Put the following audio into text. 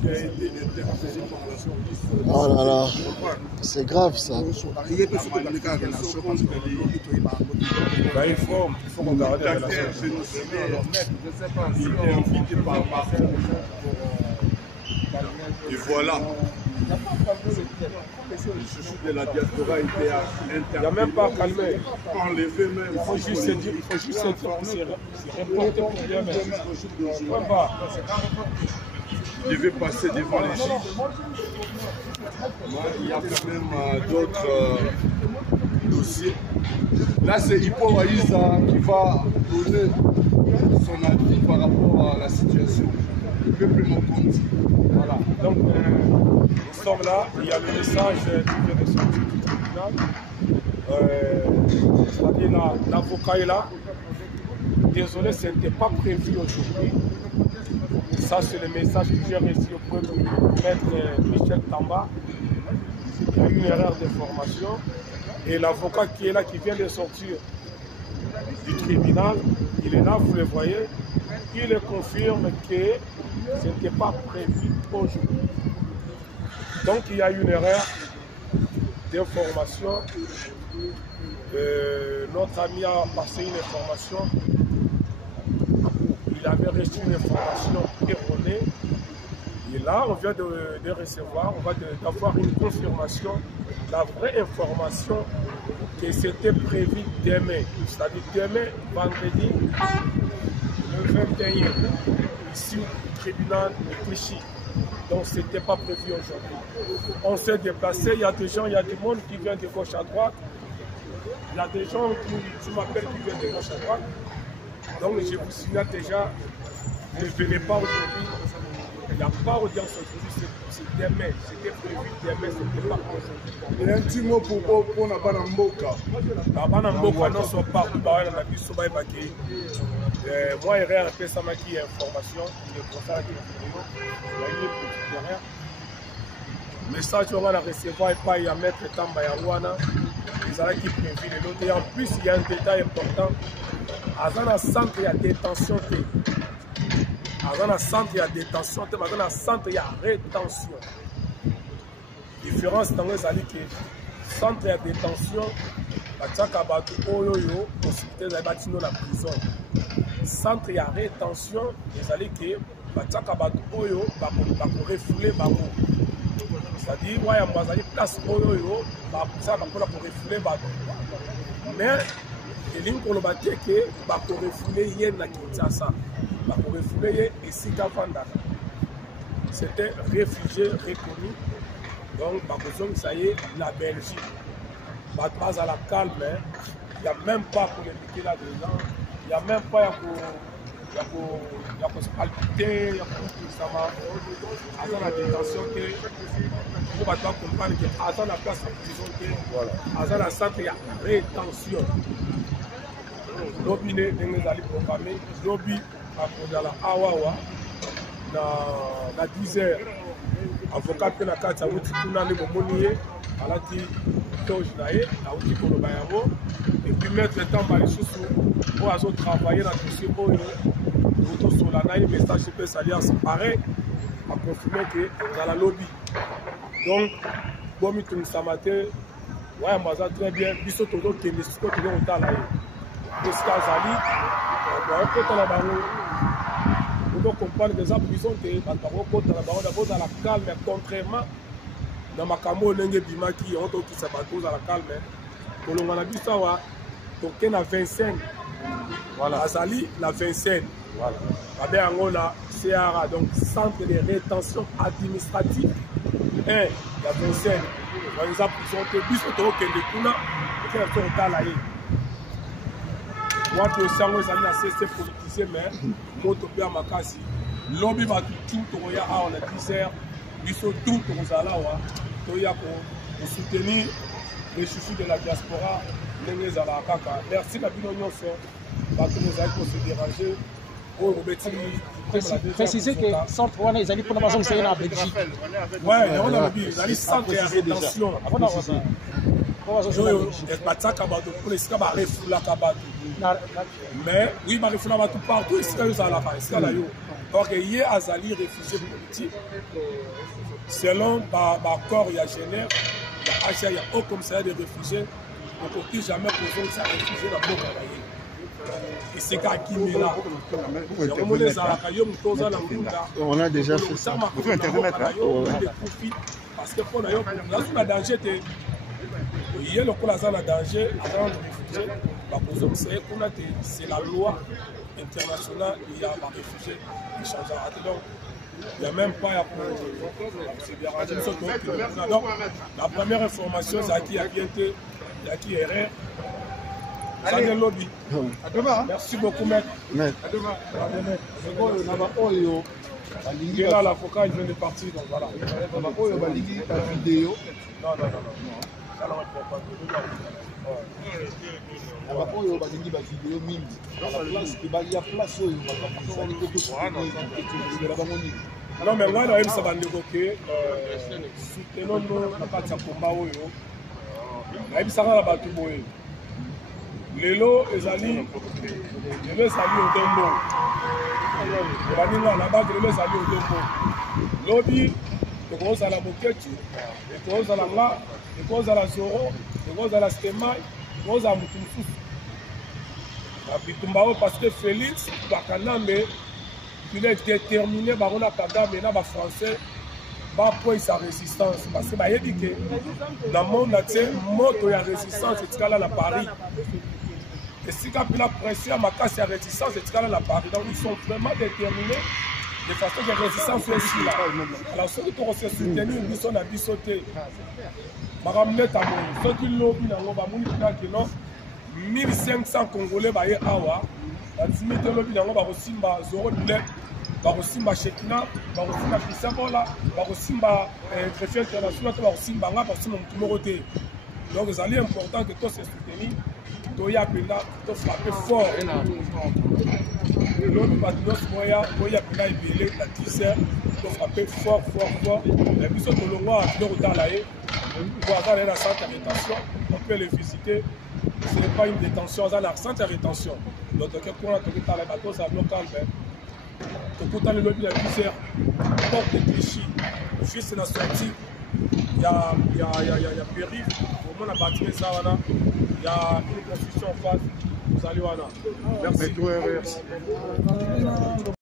qui a été interpellé par la police. Oh là là, c'est grave ça. Il faut qu'on garde la relation. Il est invité par et voilà. Le chouchou de la diaspora était interpellé. Il n'y a même pas calmé. Enlevé même. Il faut juste se dire que c'est reporté pour rien. Il devait passer devant les juges. Il y a quand même d'autres dossiers. Là, c'est Hippo Waïza qui va donner son avis par rapport à la situation. Le peuple m'en compte. Voilà. Donc, nous sommes là. Il y a le message qui vient de sortir du tribunal. C'est-à-dire l'avocat est là. Désolé, ce n'était pas prévu aujourd'hui. Ça, c'est le message que j'ai reçu auprès de maître Michel Tamba. Il y a une erreur d'information. Et l'avocat qui est là, qui vient de sortir du tribunal, il est là, vous le voyez. Il confirme que ce n'était pas prévu aujourd'hui. Donc, il y a une erreur d'information. Notre ami a passé une information. Il avait reçu une information erronée. Et là, on vient de recevoir, on va d'avoir une confirmation, la vraie information que c'était prévu demain. C'est-à-dire demain, vendredi, le 21, ici au tribunal de Clichy. Donc, ce n'était pas prévu aujourd'hui. On s'est déplacé, il y a des gens, il y a du monde qui vient de gauche à droite. Il y a des gens qui m'appellent qui viennent de gauche à droite. Donc, je vous signale déjà, ne venez pas aujourd'hui. Il n'y a pas audience aujourd'hui, c'est demain. C'était prévu demain, c'était pas aujourd'hui. Il y a un petit mot pour Nabana Mboka. Nabana Mboka, non, sont partout dans la vie, sont pas évacués. Moi, il y a un peu ça qui est information. Il est pour ça que il y a une petite derrière. Message, on va la recevoir et pas il y a Maître Tamba Yawana. Ils ont qui prévu les autres. Et en plus, il y a un détail important. Avant la centre, il y a détention. Avant la centre, il y a détention. Avant la centre, il y a rétention. Différence dans les alliés que centre, il y a détention. Batchakabatu Oyoyo, hospital, il la prison. Centre, il y a rétention. Les alliés que Batchakabatu Oyo, pour refouler Babo. C'est-à-dire, moi, il y a une place Oyoyo, pour refouler Babo. Mais, il y a une pour refouler Yen Kinshasa. Pour refouler et Sikafanda. C'était réfugié reconnu. Donc, ça y est, la Belgique. Pas à la calme, il n'y a même pas pour impliquer là-dedans. Il n'y a même pas pour palpiter, il y a pour ça va. Attends la détention que vous pouvez comprendre que attends la place en prison que attends la centre, il y a rétention. Lobby n'est pas programmé. Lobby dans la Awawa, dans 10 heures, avocat de la carte, il y a et puis mettre le temps pour travailler dans le dossier pour la message de l'Alliance pareil, à confirmer que dans la lobby. Donc, bon, ce matin, ouais, très bien, il faut que nous on doit comprendre que les prisons que dans la calme, contrairement dans ma camo Bima qui ont qui s'abattent dans la calme. Pour le moment, on a 25. Voilà. Azali, la 25. Voilà. Angola, CRA, donc centre de rétention administrative. 1, la 25. Par exemple, ils ont été plus autour que les Kuna, et qu'ils sont dans la moi, je suis un cessé politisé, mais je suis un makasi. Lobby va tout on a 10 heures. Ils sont tout pour soutenir les chouchous de la diaspora. Merci à l'Union pour se déranger. Précisez que centre Wana ils allaient pour la maison c'est en Belgique. Ouais, on a dit ils allaient centre et rétention. batiaka bato mpona esika barefulaka bato mais oui barefula bato partout esika yo ozalaka esika na yo donc ye azali réfugié politique selon baccord ya Genève ya HCR ya haut commissariat des réfugiés okoki jamais kozongisa réfugié na mboka na ye esika akimela yango mona ezalaka yo moto oza na ngunda On a déjà fait ça. ekufi parce que mpo na yo nazo na danger te ye lokola aza na danger aza na réfugié bakozongisa ye kuna te c'est la loi internationale ya baréfugié echangeaka te donc il n'y a même pas donc la première information c'est qui a bien été il y a qui erreur. Allez, lobby. Merci beaucoup, maître. À demain. Il est là, l'avocat, il vient de partir, donc voilà. Vidéo. Non. Ça ne répond pas. Oyo balingi ba vidéo mingi il y a place oyo non mais moi nayebisa bandeko ke soutenons na kati ya komba oyo nayebisaka na bato boye lelo ezali odombo baninga na bato lelo ezali odombo lobi ekozala moketu ekozala nga ekozala zoro ekozala stemai ekozala motu mosusu na bitumba oyo parce que Félix Bakanambe il est déterminé bango na Kagame na bafrançais bapoisa résistance parce que bayebi ke na monde na tie moto ya résistance etikala na Paris esika mpena pression ya makasi ya résistance etikala na Paris donc ils sont vraiment déterminés de façon que résistance aussi là alors soki tokose soutenir biso na biso te makambo neta moyo soki lobi nango bamoni tunaki no 1500 congolais baye awa bandimi te lobi nango bakosimba zoro billet bakosimba Shekina bakosimba Kisabola bakosimba greffier international te bakosimba nga bakosimba motu moko te donc ezali important que to se soutenir toya mpena to frappe fort lobi bato nyonso boya mpena ebele na 10 heures to frappe fort et biso tolongwa biloko tala ye po aza na ye na centre ya rétention on peut le visiter ce n'est pas une détention aza na centre ya rétention donc toke kuna tokitala bato ozala local tokutana lobi na 10 heures porte de Clichy juste na sortie ya périph omona batime eza wana ya une construction en face ozali wana merci